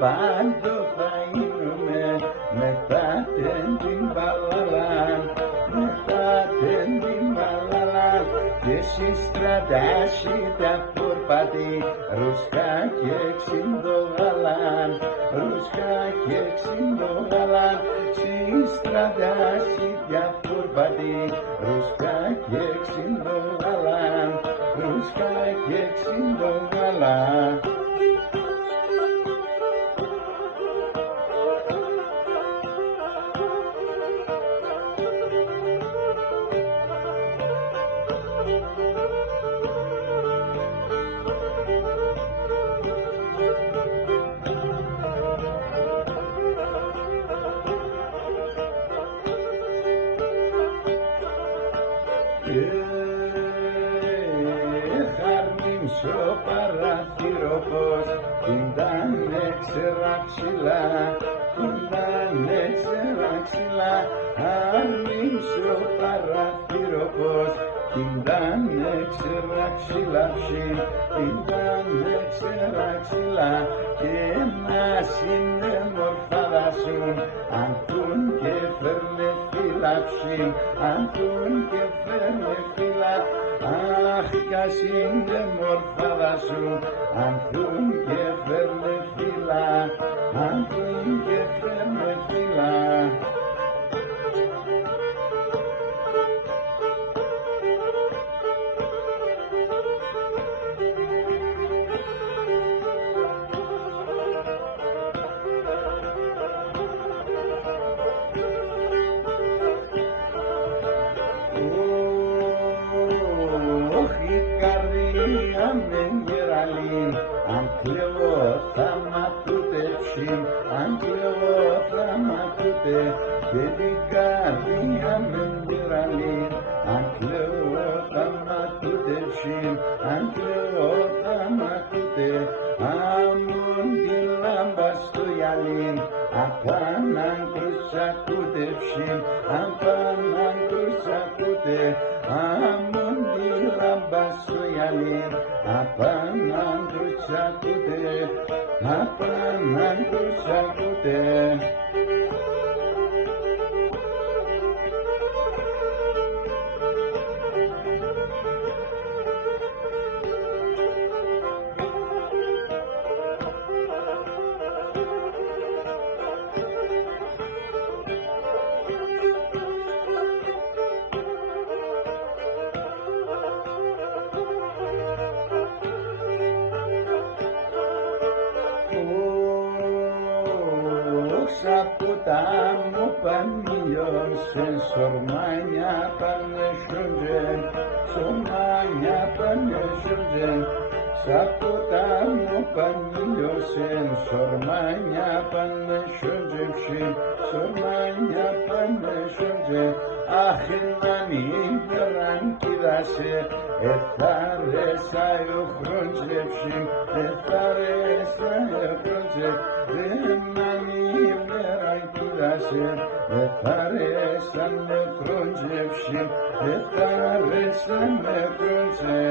πάντο θα γίνουμε μετά την παλαλάν, μετά την παλαλάν. Και εσείς στρατάσι τα φορπάτη, ρουσκά και ξυντογαλάν, ρουσκά και ξυντογαλάν. Εσείς στρατάσι τα φορπάτη, ρουσκά και ξυντογαλάν, ρουσκά και ξυντογαλάν. Χαρνίμσο παραθυροπός, την έξερα ψηλά, την έξερα ψηλά. Χαρνίμσο παραθυροπός, την έξερα ψηλά, την έξερα ψηλά. Και να συνεμορφάδα σου, ανθούν και φέρνε φύλαψη, ανθούν και φέρνε φύλα. Αχ, κας είναι μορφάδα σου, ανθούν και φέρνε φύλλα, ανθούν και φέρνε φύλλα. Αν κλαίω θα ματούτεψει, αν κλαίω θα ματούτε, και την καρδιά με γεραλεί. Αν κλαίω θα ματούτεψει, αν κλαίω θα ματούτε, αμόν τη λάμπα στο γυαλί, απάναν κρουσακούτεψη, απάναν κρουσακούτε, αμόν τη λάμπα στο γυαλί, απάναν κρουσακούτε, απάναν κρουσακούτε. Σαπούτα μου πανίλιον σε σορμάνια πανέσχονται, σορμάνια πανέσχονται. Σαπούτα μου πανίλιον σε σορμάνια πανέσχονται, σορμάνια πανέσχονται. Αχ, να μην περαντίδασε, εθάρεσα ο χρόντζεψη, εθάρεσα ο χρόντζεψη. Εθάρεσα με κρόντζεψη, εθάρεσα με κρόντζεψη.